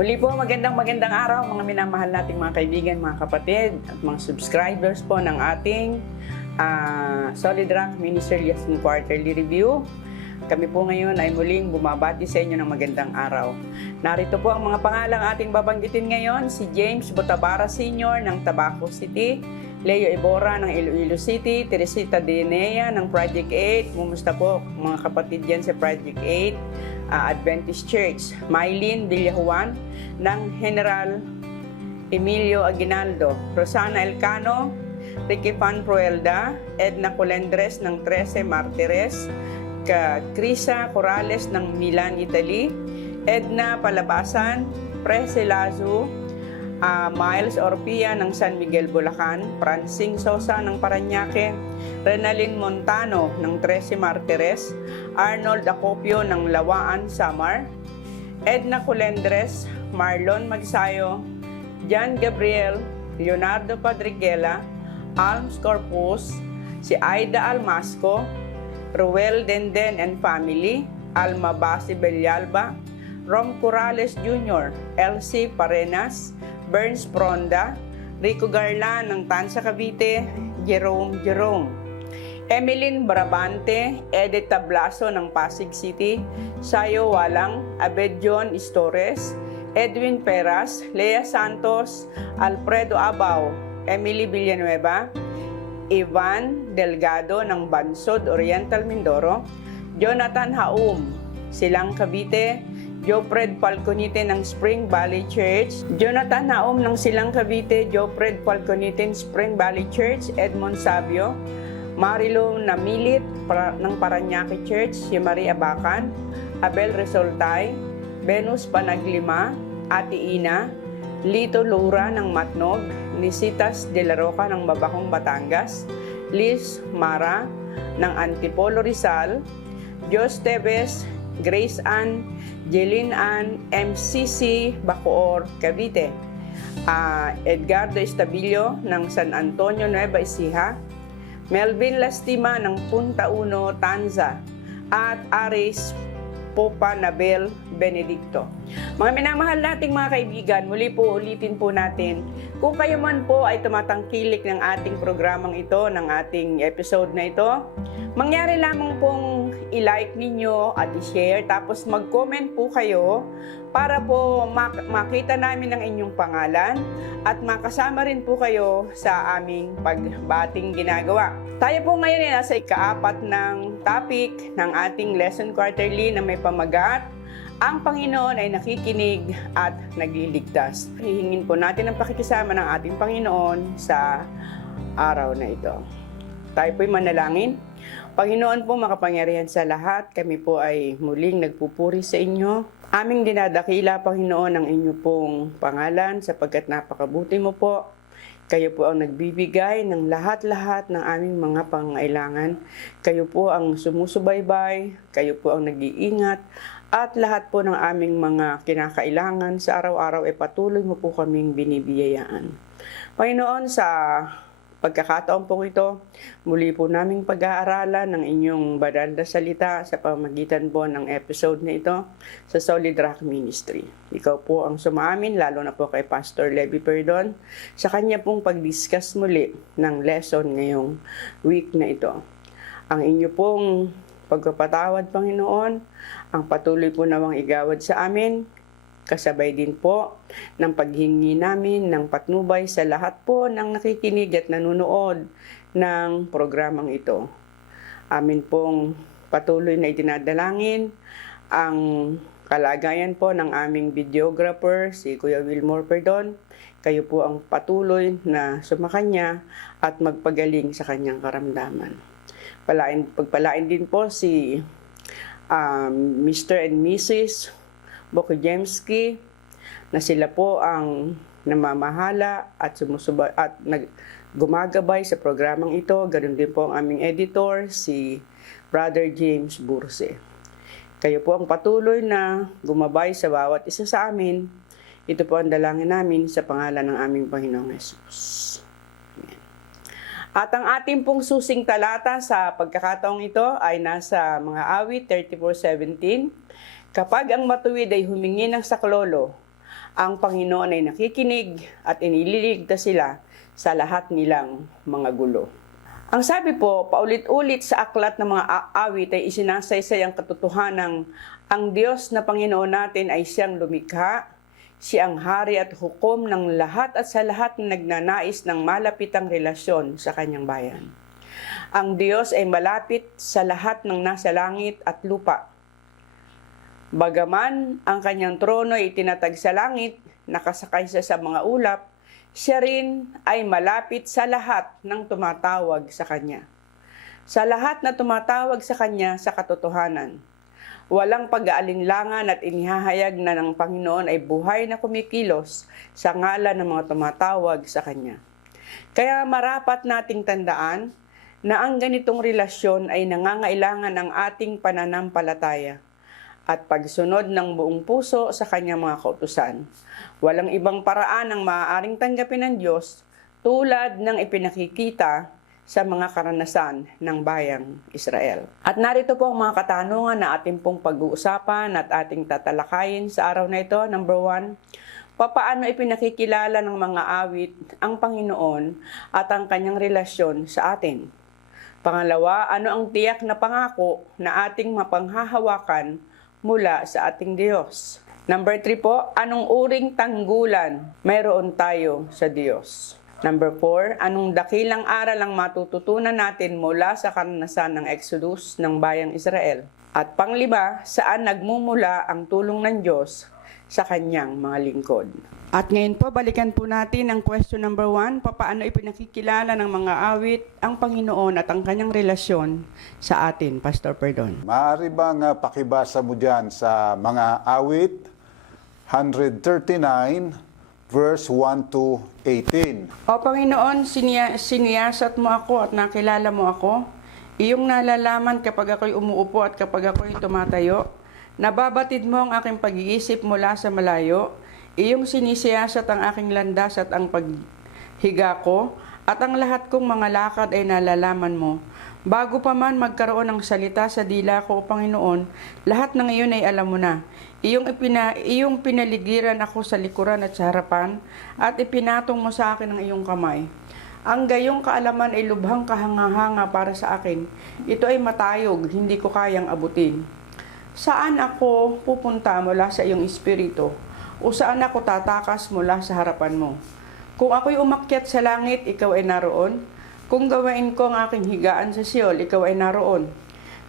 Muli po, magandang araw mga minamahal nating mga kaibigan, mga kapatid at mga subscribers po ng ating Solid Rock Ministry Lesson Quarterly Review. Kami po ngayon ay muling bumabati sa inyo ng magandang araw. Narito po ang mga pangalang ating babanggitin ngayon, si James Botabara Sr. ng Tabaco City, Leo Ibora ng Iloilo City, Teresita Dinea ng Project 8. Kumusta po mga kapatid dyan sa Project 8? Adventist Church, Mylene Villajuan ng General Emilio Aguinaldo, Rosana Elcano, Ricky Pan Proelda, Edna Colendres ng 13 Martires, Crisa Corrales ng Milan, Italy, Edna Palabasan, Prese Lazo, Miles Orpia ng San Miguel, Bulacan, Francine Sosa ng Parañaque, Renalyn Montano ng 13 Martires, Arnold Acopio ng Lawaan, Samar, Edna Colendres, Marlon Magsayo, John Gabriel, Leonardo Padriguela, Alms Corpus, si Aida Almasco, Ruel Denden and Family, Alma Basi Bellalba, Rom Corrales Jr., Elsie Parenas, Burns Pronda, Rico Garlan ng Tansa Cavite, Jerome, Emeline Brabante, Edith Tablaso ng Pasig City, Sayo Walang, Abed John Istores, Edwin Peras, Lea Santos, Alfredo Abaw, Emily Villanueva, Ivan Delgado ng Bansod Oriental Mindoro, Jonathan Haum, Silang Cavite, Jofred Falconite ng Spring Valley Church, Jonathan Haum ng Silang Cavite, Jofred Falconite ng Spring Valley Church, Edmond Sabio, Marilo Namilit ng Parañaque Church, si Maria Abacan, Abel Resoltay, Venus Panaglima, Ate Ina, Lito Lura ng Matnog, Nisitas de la Roca ng Babakong Batangas, Liz Mara ng Antipolo Rizal, Jos Teves, Grace Ann, Jeline Ann, MCC, Bacoor, Cavite, Edgardo Estabillo ng San Antonio, Nueva Ecija, Melvin Lastima ng Punta Uno, Tanza, at Aris Popa Nabel Benedicto. Mga minamahal nating mga kaibigan, muli po ulitin po natin, kung kayo man po ay tumatangkilik ng ating programang ito, ng ating episode na ito, mangyari lamang pong i-like ninyo at i-share, tapos mag-comment po kayo para po makita namin ang inyong pangalan at makasama rin po kayo sa aming pagbating ginagawa. Tayo po ngayon ay nasa ika-4 ng topic ng ating lesson quarterly na may pamagat, ang Panginoon ay nakikinig at nagliligtas. Hihingin po natin ang pakikisama ng ating Panginoon sa araw na ito. Tayo po'y manalangin. Panginoon po makapangyarihan sa lahat, kami po ay muling nagpupuri sa inyo. Aming dinadakila, Panginoon, ang inyo pong pangalan sapagkat napakabuti mo po. Kayo po ang nagbibigay ng lahat-lahat ng aming mga pangailangan. Kayo po ang sumusubaybay, kayo po ang nag-iingat, at lahat po ng aming mga kinakailangan sa araw-araw ay patuloy mo po kaming binibiyayaan. Panginoon, sa pagkakataon po ito, muli po naming pag-aaralan ng inyong banal na salita sa pamamagitan po ng episode na ito sa Solid Rock Ministry. Ikaw po ang sumaamin, lalo na po kay Pastor Levy Perdon, sa kanya pong pag-discuss muli ng lesson ngayong week na ito. Ang inyo pong pagpapatawad, Panginoon, ang patuloy po nawang igawad sa amin, kasabay din po ng paghingi namin ng patnubay sa lahat po ng nakikinig at nanonood ng programang ito. Amin pong patuloy na itinadalangin ang kalagayan po ng aming videographer, si Kuya Wilmore Perdon. Kayo po ang patuloy na sumakanya at magpagaling sa kanyang karamdaman. Pagpalain din po si Mr. and Mrs. Bokojemski, na sila po ang namamahala at gumagabay sa programang ito. Ganun din po ang aming editor, si Brother James Burse. Kayo po ang patuloy na gumabay sa bawat isa sa amin. Ito po ang dalangin namin sa pangalan ng aming Panginoong Hesus. At ang ating pong susing talata sa pagkakataong ito ay nasa mga awit 34:17. Kapag ang matuwid ay humingi ng saklolo ang Panginoon ay nakikinig at iniligtas sila sa lahat nilang mga gulo. Ang sabi po, paulit-ulit sa aklat ng mga awit ay isinasaysay ang katotohanang ang Diyos na Panginoon natin ay siyang lumikha, siyang hari at hukom ng lahat at sa lahat na nagnanais ng malapitang relasyon sa kanyang bayan. Ang Diyos ay malapit sa lahat ng nasa langit at lupa. Bagaman ang kanyang trono ay itinatag sa langit, nakasakay siya sa mga ulap, siya rin ay malapit sa lahat ng tumatawag sa kanya. Sa lahat na tumatawag sa kanya sa katotohanan. Walang pag-aalinlangan at inihahayag na ng Panginoon ay buhay na kumikilos sa ngalan ng mga tumatawag sa kanya. Kaya marapat nating tandaan na ang ganitong relasyon ay nangangailangan ng ating pananampalataya at pagsunod ng buong puso sa kanyang mga kautusan. Walang ibang paraan ang maaaring tanggapin ng Diyos tulad ng ipinakikita sa mga karanasan ng bayang Israel. At narito po ang mga katanungan na ating pong pag-uusapan at ating tatalakayin sa araw na ito. Number 1, papaano ipinakikilala ng mga awit ang Panginoon at ang kanyang relasyon sa atin? Pangalawa, ano ang tiyak na pangako na ating mapanghahawakan mula sa ating Diyos? Number 3 po, anong uring tanggulan mayroon tayo sa Diyos? Number 4, anong dakilang aral ang matututunan natin mula sa karanasan ng Exodus ng bayang Israel? At panglima, saan nagmumula ang tulong ng Diyos sa kanyang mga lingkod? At ngayon po, balikan po natin ang question number 1, papaano ipinakikilala ng mga awit ang Panginoon at ang kanyang relasyon sa atin, Pastor Perdon? Maaari bang pakibasa mo dyan sa mga awit 139 verse 1 to 18? O Panginoon, siniyasat mo ako at nakilala mo ako. Iyong nalalaman kapag ako'y umuupo at kapag ako'y tumatayo. Nababatid mo ang aking pag-iisip mula sa malayo. Iyong sinisiyasat ang aking landas at ang paghiga ko, at ang lahat kong mga lakad ay nalalaman mo. Bago pa man magkaroon ng salita sa dila ko, O Panginoon, lahat ng iyon ay alam mo na. Iyong pinaligiran ako sa likuran at sa harapan, at ipinatong mo sa akin ang iyong kamay. Ang gayong kaalaman ay lubhang kahanga-hanga para sa akin. Ito ay matayog, hindi ko kayang abutin. Saan ako pupunta mula sa iyong espiritu? O saan ako tatakas mula sa harapan mo? Kung ako'y umakyat sa langit, ikaw ay naroon. Kung gawain ko ang aking higaan sa Siol, ikaw ay naroon.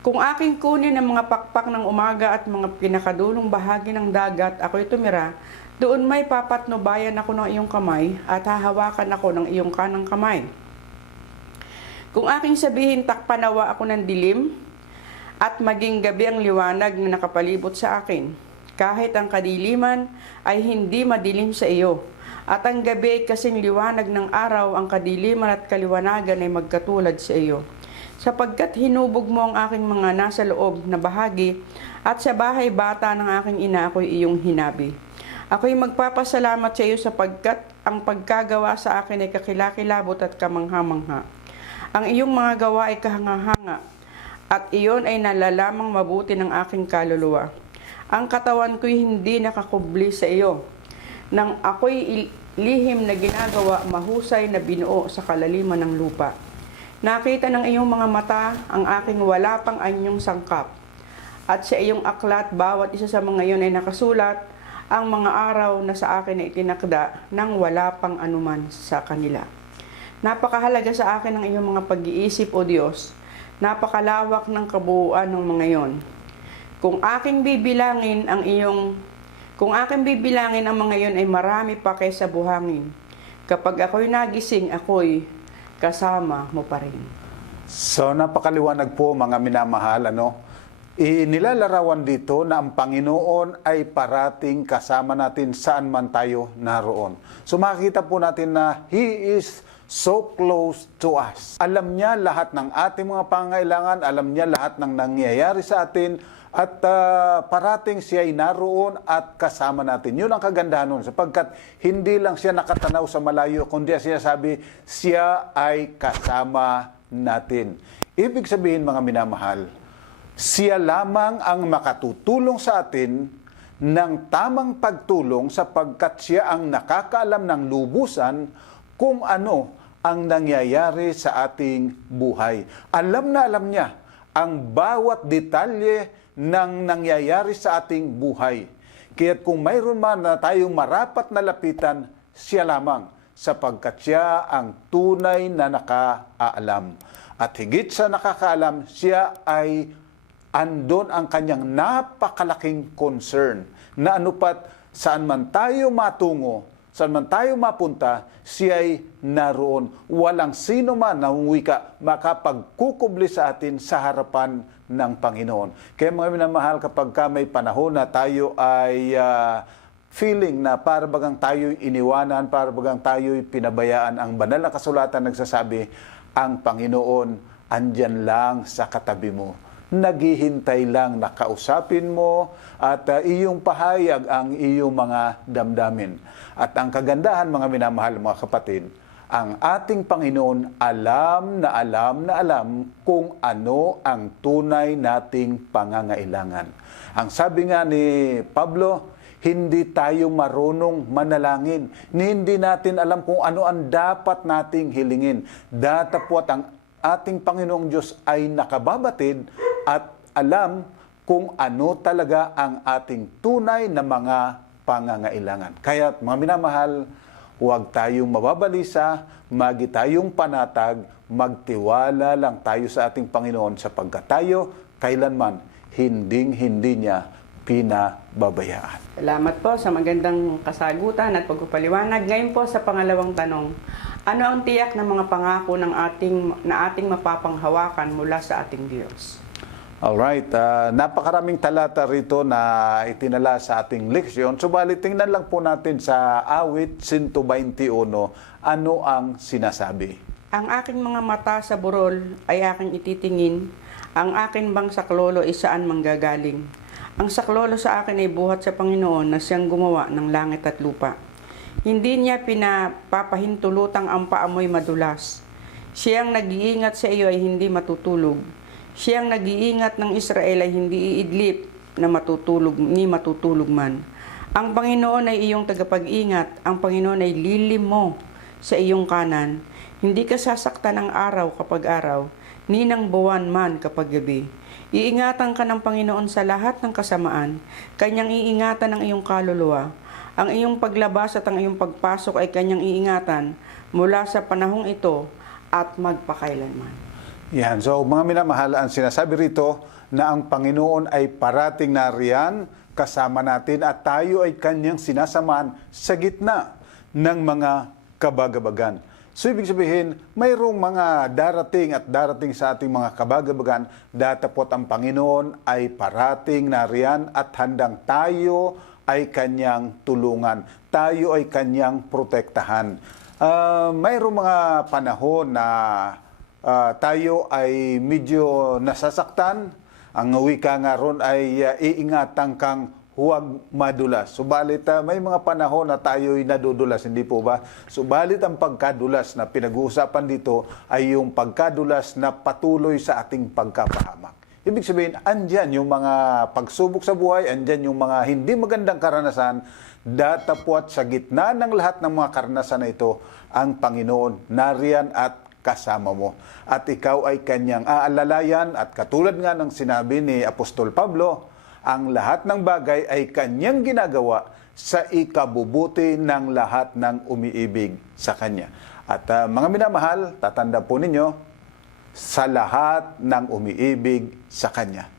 Kung aking kunin ang mga pakpak ng umaga at mga pinakadulong bahagi ng dagat, ako'y tumira, doon may papatnubayan ako ng iyong kamay at hahawakan ako ng iyong kanang kamay. Kung aking sabihin, takpanawa ako ng dilim, at maging gabi ang liwanag na nakapalibot sa akin. Kahit ang kadiliman ay hindi madilim sa iyo, at ang gabi ay kasing liwanag ng araw, ang kadiliman at kaliwanagan ay magkatulad sa iyo. Sapagkat hinubog mo ang aking mga nasa loob na bahagi, at sa bahay bata ng aking ina ako'y iyong hinabi. Ako'y magpapasalamat sa iyo sapagkat ang pagkagawa sa akin ay kakilakilabot at kamangha-mangha. Ang iyong mga gawa ay kahanga-hanga, at iyon ay nalalamang mabuti ng aking kaluluwa. Ang katawan ko'y hindi nakakubli sa iyo. Nang ako'y lihim na ginagawa, mahusay na binuo sa kalaliman ng lupa. Nakita ng iyong mga mata ang aking wala pang anyong sangkap. At sa iyong aklat, bawat isa sa mga iyon ay nakasulat, ang mga araw na sa akin ay itinakda nang wala pang anuman sa kanila. Napakahalaga sa akin ang iyong mga pag-iisip, O Diyos. Napakalawak ng kabuuan ng mga iyon. Kung aking bibilangin ang mga iyon ay marami pa kaysa buhangin. Kapag ako'y nagising, ako'y kasama mo pa rin. So napakaliwanag po mga minamahal, Inilalarawan dito na ang Panginoon ay parating kasama natin saan man tayo naroon. So makikita po natin na He is so close to us. Alam niya lahat ng ating mga pangangailangan, alam niya lahat ng nangyayari sa atin, at parating siya ay naroon at kasama natin. Yun ang kagandahan nun, sapagkat hindi lang siya nakatanaw sa malayo, kundi siya sabi, siya ay kasama natin. Ibig sabihin mga minamahal, siya lamang ang makatutulong sa atin ng tamang pagtulong sapagkat siya ang nakakaalam ng lubusan kung ano ang nangyayari sa ating buhay. Alam na alam niya ang bawat detalye ng nangyayari sa ating buhay. Kaya't kung mayroon man na tayong marapat na lapitan, siya lamang sapagkat siya ang tunay na nakaalam. At higit sa nakakaalam, siya ay andon ang kanyang napakalaking concern na anupat saan man tayo matungo, saan man tayo mapunta, siya ay naroon. Walang sino man na wika makapagkukubli sa atin sa harapan ng Panginoon. Kaya mga minamahal, kapag may panahon na tayo ay feeling na para bagang tayo'y iniwanan, para bagang tayo'y pinabayaan, ang banal na kasulatan nagsasabi, ang Panginoon andyan lang sa katabi mo. Naghihintay lang na kausapin mo at iyong pahayag ang iyong mga damdamin. At ang kagandahan, mga minamahal, mga kapatid, ang ating Panginoon alam na alam kung ano ang tunay nating pangangailangan. Ang sabi nga ni Pablo, hindi tayo marunong manalangin. Hindi natin alam kung ano ang dapat nating hilingin. Datapwat ang ating Panginoong Diyos ay nakababatid at alam kung ano talaga ang ating tunay na mga pangangailangan. Kaya mga minamahal, huwag tayong mababalisa, magi tayong panatag, magtiwala lang tayo sa ating Panginoon sapagkat tayo kailanman hinding-hindi niya pinababayaan. Salamat po sa magandang kasagutan at pagpapaliwanag. Ngayon po sa pangalawang tanong, ano ang tiyak na mga pangako ng ating mapapanghawakan mula sa ating Diyos? Alright, napakaraming talata rito na itinala sa ating leksyon. Subalit tingnan lang po natin sa awit 121, ano ang sinasabi. Ang aking mga mata sa burol ay aking ititingin, ang aking bang saklolo ay saan manggagaling. Ang saklolo sa akin ay buhat sa Panginoon na siyang gumawa ng langit at lupa. Hindi niya pinapapahintulutang ang paamoy madulas. Siyang nag-iingat sa iyo ay hindi matutulog. Siyang nag-iingat ng Israel ay hindi iidlip na matutulog man. Ang Panginoon ay iyong tagapag-ingat. Ang Panginoon ay lilim mo sa iyong kanan. Hindi ka sasaktan ng araw kapag araw, ni ng buwan man kapag gabi. Iingatan ka ng Panginoon sa lahat ng kasamaan. Kanyang iingatan ang iyong kaluluwa. Ang iyong paglabas at ang iyong pagpasok ay kanyang iingatan mula sa panahong ito at magpakailanman. Yan. So, mga minamahal, ang sinasabi rito na ang Panginoon ay parating nariyan kasama natin at tayo ay kanyang sinasamahan sa gitna ng mga kabagabagan. So, ibig sabihin, mayroong mga darating sa ating mga kabagabagan, datapot ang Panginoon ay parating nariyan at handang tayo ay kanyang tulungan. Tayo ay kanyang protektahan. Mayroong mga panahon na tayo ay medyo nasasaktan. Ang wika nga ron ay iingatan kang huwag madulas. Subalit may mga panahon na tayo'y nadudulas, hindi po ba? Subalit ang pagkadulas na pinag-uusapan dito ay yung pagkadulas na patuloy sa ating pagkapahamak. Ibig sabihin, andyan yung mga pagsubok sa buhay, andyan yung mga hindi magandang karanasan, datapwat sa gitna ng lahat ng mga karanasan na ito, ang Panginoon nariyan at kasama mo. At ikaw ay kanyang aalalayan at katulad nga ng sinabi ni Apostol Pablo, ang lahat ng bagay ay kanyang ginagawa sa ikabubuti ng lahat ng umiibig sa kanya. At mga minamahal, tatanda po ninyo, sa lahat ng umiibig sa kanya.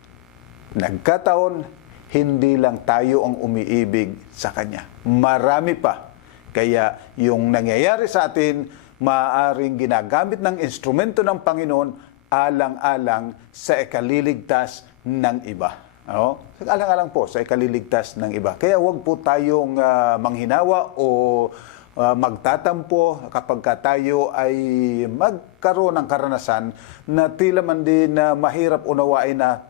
Nagkataon, hindi lang tayo ang umiibig sa kanya. Marami pa. Kaya yung nangyayari sa atin, maaaring ginagamit ng instrumento ng Panginoon alang-alang sa ikaliligtas ng iba. Alang-alang po sa ikaliligtas ng iba. Kaya huwag po tayong manghinawa o magtatampo kapag tayo ay magkaroon ng karanasan na tila man din mahirap unawain na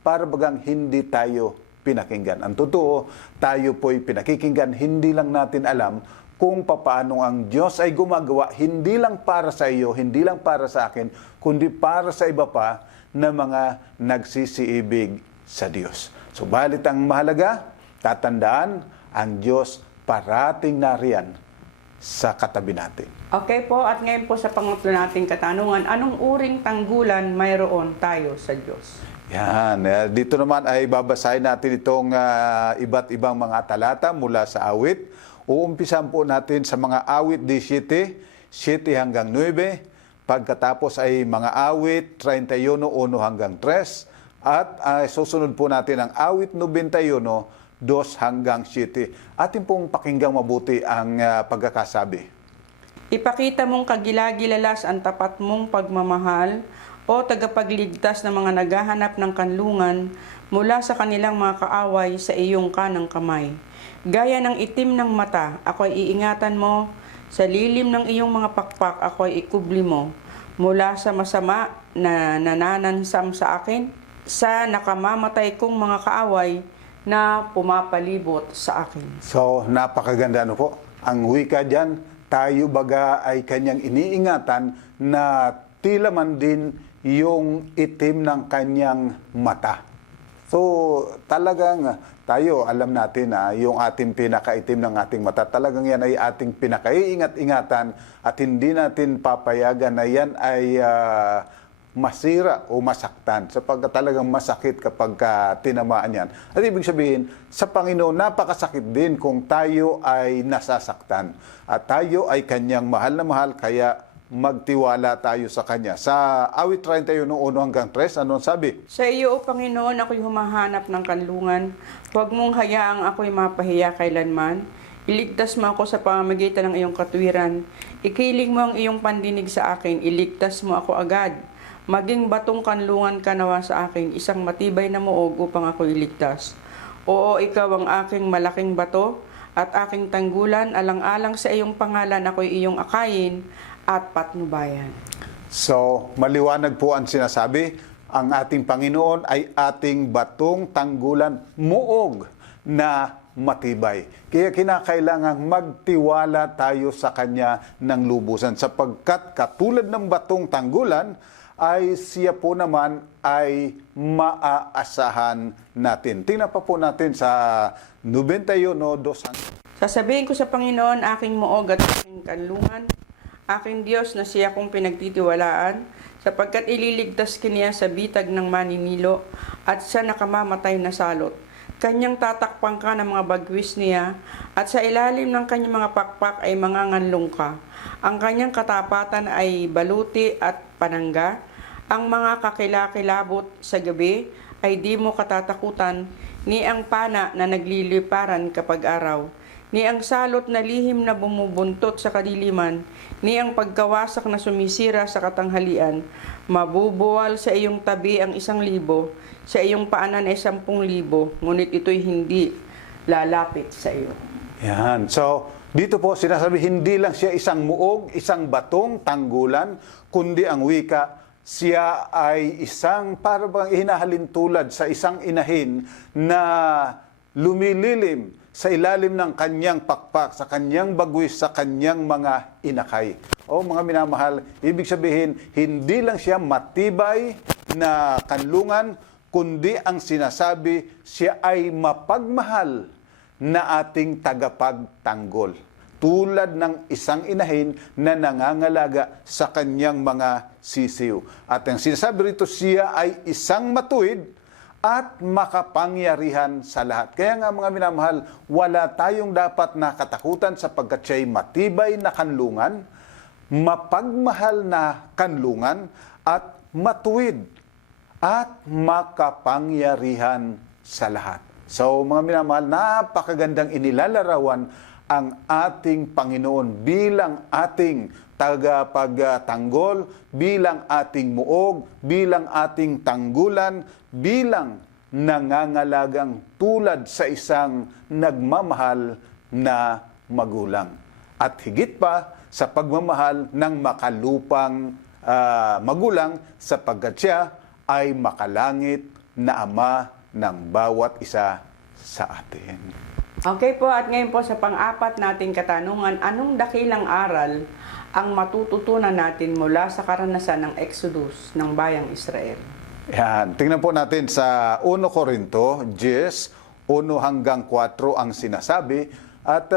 para bagang hindi tayo pinakinggan. Ang totoo, tayo po'y pinakikinggan, hindi lang natin alam kung paano ang Diyos ay gumagawa, hindi lang para sa iyo, hindi lang para sa akin, kundi para sa iba pa na mga nagsisiibig sa Diyos. So, balit ang mahalaga, Tatandaan, ang Diyos parating nariyan sa katabi natin. Okay po, at ngayon po sa pangatlo nating katanungan, anong uring tanggulan mayroon tayo sa Diyos? Yan. Dito naman ay babasahin natin itong iba't ibang mga talata mula sa awit. Uumpisan po natin sa mga awit 17, 7 hanggang 9. Pagkatapos ay mga awit 31, 1 hanggang 3. At susunod po natin ang awit 91, 2 hanggang 7. Atin pong pakinggang mabuti ang pagkakasabi. Ipakita mong kagilagilalas ang tapat mong pagmamahal o tagapagligtas ng mga naghahanap ng kanlungan mula sa kanilang mga kaaway sa iyong kanang kamay. Gaya ng itim ng mata, ako ay iingatan mo. Sa lilim ng iyong mga pakpak, ako ay ikubli mo. Mula sa masama na nananansam sa akin, sa nakamamatay kong mga kaaway na pumapalibot sa akin. So, napakaganda po. Ang wika dyan, tayo baga ay kanyang iniingatan na tila man din yung itim ng kanyang mata. So, talagang tayo, alam natin na yung ating pinakaitim ng ating mata, talagang yan ay ating pinakaiingat-ingatan at hindi natin papayagan na yan ay masira o masaktan sapagkat talagang masakit kapag tinamaan yan. At ibig sabihin, sa Panginoon, napakasakit din kung tayo ay nasasaktan. At tayo ay kanyang mahal na mahal, kaya magtiwala tayo sa kanya. Sa awit 31, 1 hanggang 3, ano sabi? Sa iyo, O Panginoon, ako'y humahanap ng kanlungan. Huwag mong hayaang ako'y mapahiya kailanman. Iligtas mo ako sa pamamagitan ng iyong katwiran. Ikiling mo ang iyong pandinig sa akin. Iligtas mo ako agad. Maging batong kanlungan ka nawa sa akin, isang matibay na muog upang ako iligtas. Oo, ikaw ang aking malaking bato at aking tanggulan, alang-alang sa iyong pangalan ako'y iyong akayin at patnubayan. So, maliwanag po ang sinasabi, ang ating Panginoon ay ating batong tanggulan, muog na matibay. Kaya kinakailangang magtiwala tayo sa Kanya ng lubusan sapagkat katulad ng batong tanggulan, ay siya po naman ay maaasahan natin. Tingnan pa po natin sa 91, 2. Sasabihin ko sa Panginoon, aking muog at aking kanlungan, aking Diyos na siya kong pinagtitiwalaan, sapagkat ililigtas kaniya sa bitag ng maninilo at sa nakamamatay na salot. Kanyang tatakpan ka ng mga bagwis niya, at sa ilalim ng kanyang mga pakpak ay manganganlong ka. Ang kanyang katapatan ay baluti at panangga. Ang mga kakilakilabot sa gabi ay di mo katatakutan, ni ang pana na nagliliparan kapag araw, ni ang salot na lihim na bumubuntot sa kadiliman, ni ang pagkawasak na sumisira sa katanghalian. Mabubuwal sa iyong tabi ang 1,000, sa iyong paanan ay 10,000, ngunit ito'y hindi lalapit sa iyo. Yan. So, dito po sinasabi, hindi lang siya isang muog, isang batong tanggulan, kundi ang wika, siya ay isang para bang hinahalin tulad sa isang inahin na lumililim sa ilalim ng kanyang pakpak, sa kanyang bagwis, sa kanyang mga inakay. O mga minamahal, ibig sabihin, hindi lang siya matibay na kanlungan, kundi ang sinasabi, siya ay mapagmahal na ating tagapagtanggol. Tulad ng isang inahin na nangangalaga sa kanyang mga sisiw. At ang sinasabi rito, siya ay isang matuwid at makapangyarihan sa lahat. Kaya nga mga minamahal, wala tayong dapat nakatakutan sapagkat siya ay matibay na kanlungan, mapagmahal na kanlungan, at matuwid at makapangyarihan sa lahat. So mga minamahal, napakagandang inilalarawan ang ating Panginoon bilang ating tagapagtanggol, bilang ating muog, bilang ating tanggulan, bilang nangangalagang tulad sa isang nagmamahal na magulang. At higit pa sa pagmamahal ng makalupang magulang sapagkat siya ay makalangit na ama ng bawat isa sa atin. Okay po, at ngayon po sa pang-apat nating katanungan, anong dakilang aral ang matututunan natin mula sa karanasan ng Exodus ng bayang Israel? Yan. Tingnan po natin sa 1 Corinto 10, 1-4 ang sinasabi. At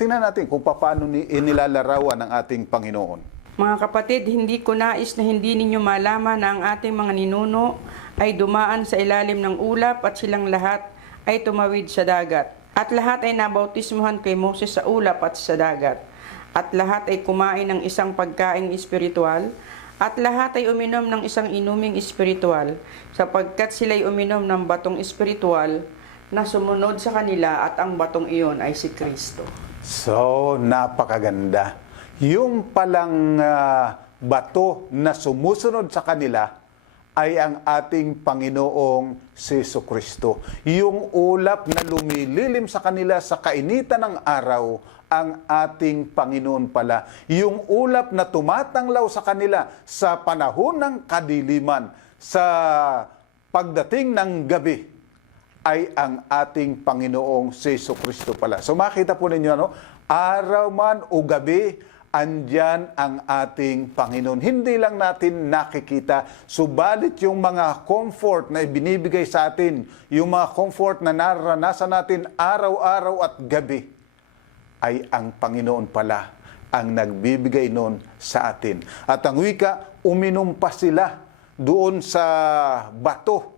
tingnan natin kung paano inilalarawan ng ating Panginoon. Mga kapatid, hindi ko nais na hindi ninyo malaman na ang ating mga ninuno ay dumaan sa ilalim ng ulap at silang lahat ay tumawid sa dagat. At lahat ay nabautismuhan kay Moses sa ulap at sa dagat. At lahat ay kumain ng isang pagkaing espiritual. At lahat ay uminom ng isang inuming espiritual, sapagkat sila'y uminom ng batong espiritual na sumunod sa kanila at ang batong iyon ay si Kristo. So, napakaganda. Yung palang bato na sumusunod sa kanila ay ang ating Panginoong Jesucristo. Yung ulap na lumililim sa kanila sa kainitan ng araw, ang ating Panginoon pala. Yung ulap na tumatanglaw sa kanila sa panahon ng kadiliman, sa pagdating ng gabi, ay ang ating Panginoong Jesucristo pala. So makita po ninyo, araw man o gabi, andyan ang ating Panginoon. Hindi lang natin nakikita, subalit yung mga comfort na ibinibigay sa atin, yung mga comfort na naranasan natin araw-araw at gabi, ay ang Panginoon pala ang nagbibigay nun sa atin. At ang wika, uminom pa sila doon sa bato.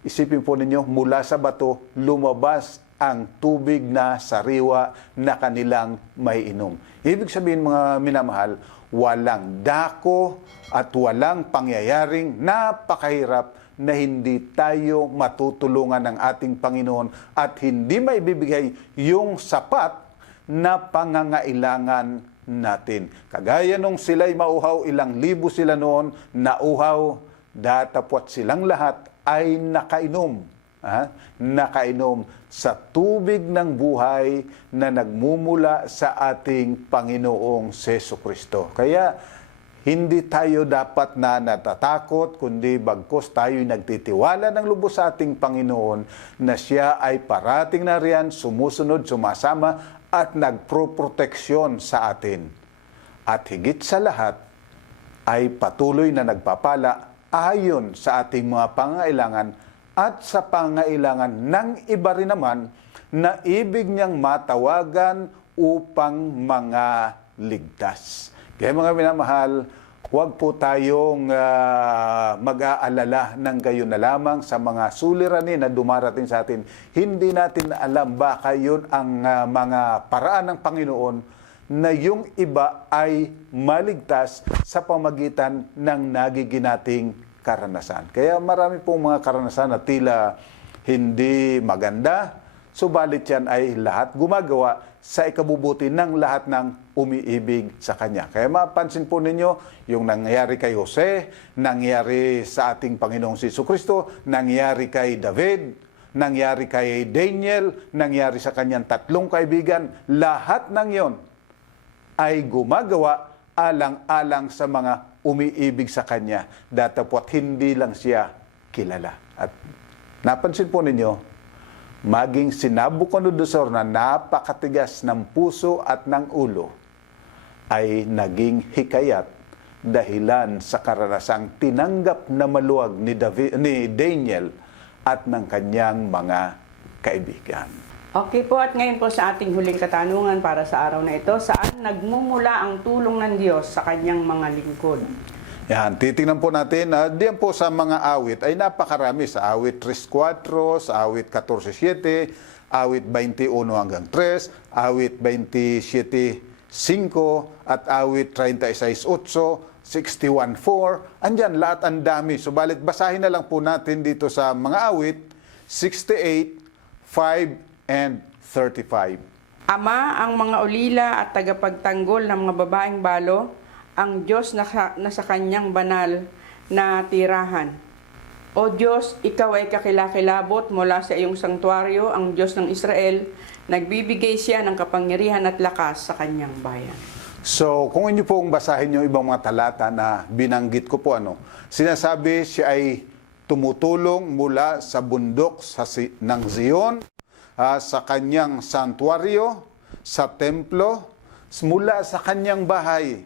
Isipin po ninyo, mula sa bato, lumabas ang tubig na sariwa na kanilang may inom. Ibig sabihin, mga minamahal, walang dako at walang pangyayaring napakahirap na hindi tayo matutulungan ng ating Panginoon at hindi maibibigay yung sapat na pangangailangan natin. Kagaya nung sila'y mauhaw, ilang libo sila noon, nauhaw, datapwat silang lahat ay nakainom. Nakainom sa tubig ng buhay na nagmumula sa ating Panginoong Jesucristo. Kaya hindi tayo dapat na natatakot, kundi bagkus tayo'y nagtitiwala ng lubos sa ating Panginoon na siya ay parating na riyan, sumusunod, sumasama at nagproproteksyon sa atin. At higit sa lahat ay patuloy na nagpapala ayon sa ating mga pangailangan at sa pangailangan ng iba rin naman na ibig niyang matawagan upang mga ligtas. Kaya mga minamahal, huwag po tayong mag-aalala ng gayon na lamang sa mga suliranin na dumarating sa atin. Hindi natin alam baka yun ang mga paraan ng Panginoon na yung iba ay maligtas sa pamagitan ng nagiging nating karanasan. Kaya marami pong mga karanasan na tila hindi maganda, subalit yan ay lahat gumagawa sa ikabubuti ng lahat ng umiibig sa Kanya. Kaya mapansin po ninyo, yung nangyari kay Jose, nangyari sa ating Panginoong Jesucristo, nangyari kay David, nangyari kay Daniel, nangyari sa kanyang 3 kaibigan, lahat ng yon ay gumagawa alang-alang sa mga umiibig sa Kanya, datapwat hindi lang siya kilala. At napansin po ninyo, maging si Nabucodonosor na napakatigas ng puso at ng ulo, ay naging hikayat dahilan sa karanasang tinanggap na maluwag ni Daniel at ng kanyang mga kaibigan. Okay po, at ngayon po sa ating huling katanungan para sa araw na ito, saan nagmumula ang tulong ng Diyos sa kanyang mga lingkod? Yan, titingnan po natin, diyan po sa mga awit ay napakarami. Sa awit 3:4, sa awit 14:7, awit 21-3, awit 27:5, at awit 36:8, 61:4. Andyan, lahat ang dami. Subalit basahin na lang po natin dito sa mga awit 68, 5, and 35. Ama, ang mga ulila at tagapagtanggol ng mga babaeng balo, ang Diyos na sa kanyang banal na tirahan. O Diyos, ikaw ay kakilakilabot mula sa iyong sanktuaryo, ang Diyos ng Israel, nagbibigay siya ng kapangyarihan at lakas sa kanyang bayan. So, kung inyo pong basahin yung ibang mga talata na binanggit ko po, sinasabi siya ay tumutulong mula sa bundok ng Zion, sa kanyang santuaryo, sa templo, mula sa kanyang bahay.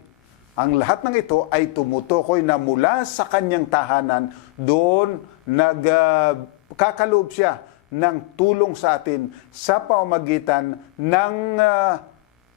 Ang lahat ng ito ay tumutukoy na mula sa kanyang tahanan, doon nagkakaloob siya ng tulong sa atin sa pamamagitan ng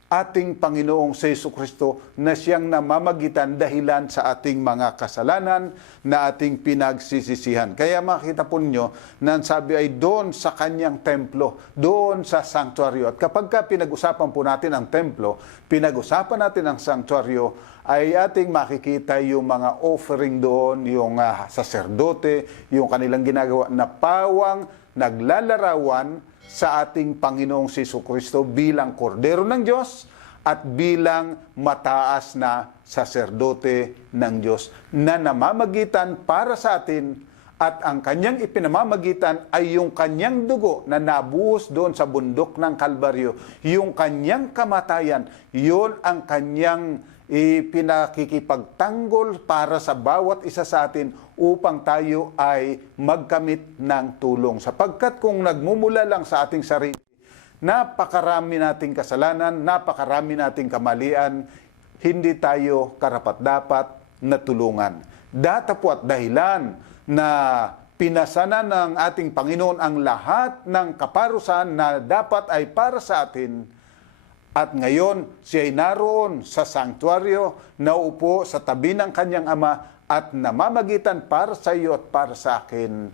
ating Panginoong Jesucristo na siyang namamagitan dahilan sa ating mga kasalanan na ating pinagsisisihan. Kaya makita po ninyo na ang sabi ay doon sa kanyang templo, doon sa sanctuaryo. At kapag pinag-usapan po natin ang templo, pinag-usapan natin ang sanctuaryo, ay ating makikita yung mga offering doon, yung saserdote, yung kanilang ginagawa na pawang naglalarawan sa ating Panginoong Jesucristo bilang kordero ng Diyos at bilang mataas na saserdote ng Diyos na namamagitan para sa atin, at ang kanyang ipinamamagitan ay yung kanyang dugo na nabuhos doon sa bundok ng Kalbaryo. Yung kanyang kamatayan, yun ang kanyang ipinakikipagtanggol para sa bawat isa sa atin upang tayo ay magkamit ng tulong. Sapagkat kung nagmumula lang sa ating sarili, napakarami nating kasalanan, napakarami nating kamalian, hindi tayo karapat-dapat na tulungan. Datapwat dahilan na pinasana ng ating Panginoon ang lahat ng kaparusahan na dapat ay para sa atin. At ngayon, siya ay naroon sa sanctuaryo, naupo sa tabi ng kanyang ama at namamagitan para sa iyo at para sa akin.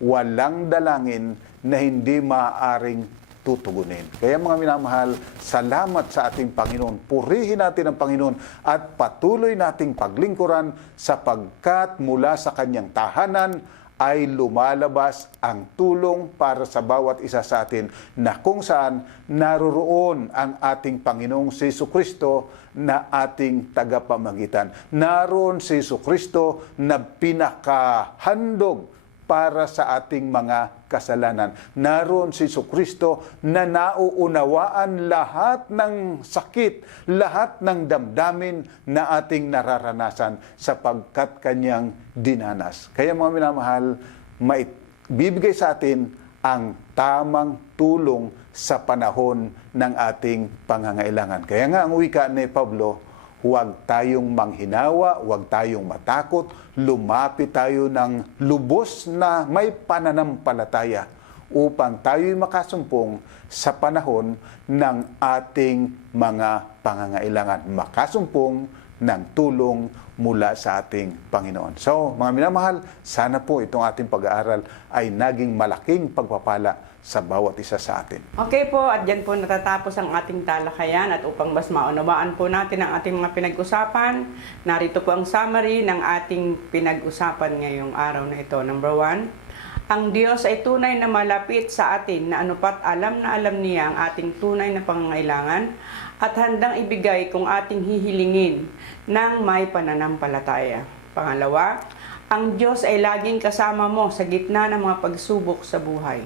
Walang dalangin na hindi maaaring tutugunin. Kaya mga minamahal, salamat sa ating Panginoon. Purihin natin ang Panginoon at patuloy nating paglingkuran sapagkat mula sa kanyang tahanan ay lumalabas ang tulong para sa bawat isa sa atin na kung saan naroroon ang ating Panginoong Jesucristo na ating tagapamagitan. Naroon si Jesucristo na pinakahandog para sa ating mga kasalanan. Naroon si Jesucristo na nauunawaan lahat ng sakit, lahat ng damdamin na ating nararanasan sapagkat kanyang dinanas. Kaya mga minamahal, maibibigay sa atin ang tamang tulong sa panahon ng ating pangangailangan. Kaya nga ang wika ni Pablo, huwag tayong manghinawa, huwag tayong matakot, lumapit tayo ng lubos na may pananampalataya upang tayo'y makasumpong sa panahon ng ating mga pangangailangan. Makasumpong ng tulong mula sa ating Panginoon. So, mga minamahal, sana po itong ating pag-aaral ay naging malaking pagpapala sa bawat isa sa atin. Okay po, at dyan po natatapos ang ating talakayan, at upang mas maunawaan po natin ang ating mga pinag-usapan, narito po ang summary ng ating pinag-usapan ngayong araw na ito. Number 1, ang Diyos ay tunay na malapit sa atin na anupat alam na alam niya ang ating tunay na pangangailangan at handang ibigay kung ating hihilingin ng may pananampalataya. Pangalawa, ang Diyos ay laging kasama mo sa gitna ng mga pagsubok sa buhay.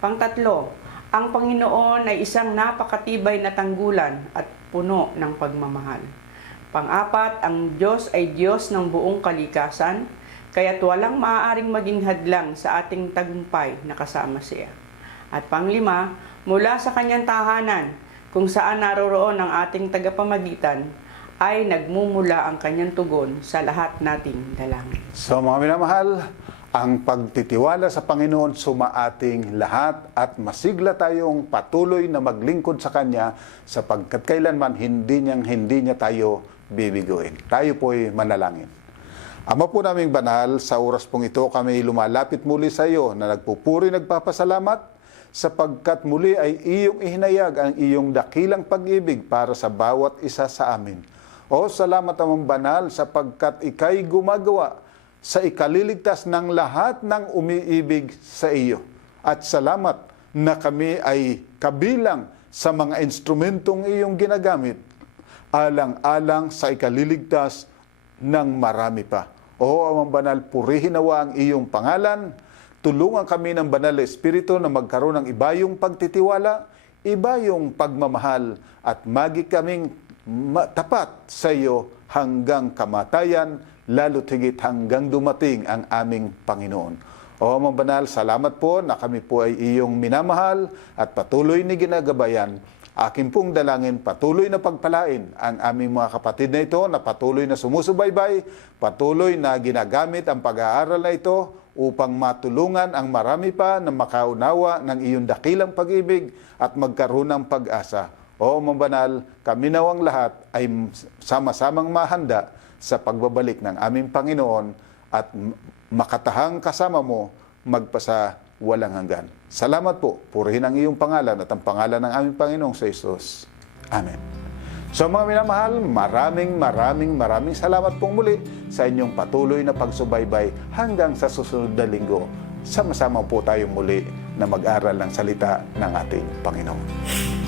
Pangtatlo, ang Panginoon ay isang napakatibay na tanggulan at puno ng pagmamahal. Pang-apat, ang Diyos ay Diyos ng buong kalikasan, kaya't walang maaaring maging hadlang sa ating tagumpay na kasama siya. At panglima, mula sa kanyang tahanan, kung saan naroroon ang ating tagapamagitan, ay nagmumula ang kanyang tugon sa lahat nating dalangin. So mga minamahal, ang pagtitiwala sa Panginoon sumaating lahat at masigla tayong patuloy na maglingkod sa Kanya sapagkat kailanman hindi niya tayo bibiguin. Tayo po'y manalangin. Ama po naming banal, sa oras pong ito kami lumalapit muli sa iyo na nagpupuri, nagpapasalamat sapagkat muli ay iyong ihinayag ang iyong dakilang pag-ibig para sa bawat isa sa amin. O salamat amang banal sapagkat ika'y gumagawa sa ikaliligtas ng lahat ng umiibig sa iyo. At salamat na kami ay kabilang sa mga instrumentong iyong ginagamit, alang-alang sa ikaliligtas ng marami pa. O Amang Banal, purihin nawa ang iyong pangalan, tulungan kami ng Banal na Espiritu na magkaroon ng ibayong pagtitiwala, ibayong pagmamahal, at magi kaming tapat sa iyo hanggang kamatayan, lalo't higit hanggang dumating ang aming Panginoon. O Amang Banal, salamat po na kami po ay iyong minamahal at patuloy ni ginagabayan. Akin pong dalangin, patuloy na pagpalain ang aming mga kapatid na ito na patuloy na sumusubaybay, patuloy na ginagamit ang pag-aaral na ito upang matulungan ang marami pa na makaunawa ng iyong dakilang pag-ibig at magkaroon ng pag-asa. O Mabanal, kami nawang lahat ay sama-samang mahanda sa pagbabalik ng aming Panginoon at makatahang kasama mo magpasa walang hanggan. Salamat po. Purihin ang iyong pangalan at ang pangalan ng aming Panginoong sa Jesus. Amen. So mga minamahal, maraming salamat pong muli sa inyong patuloy na pagsubaybay hanggang sa susunod na linggo. Sama-sama po tayo muli na mag-aral ng salita ng ating Panginoon.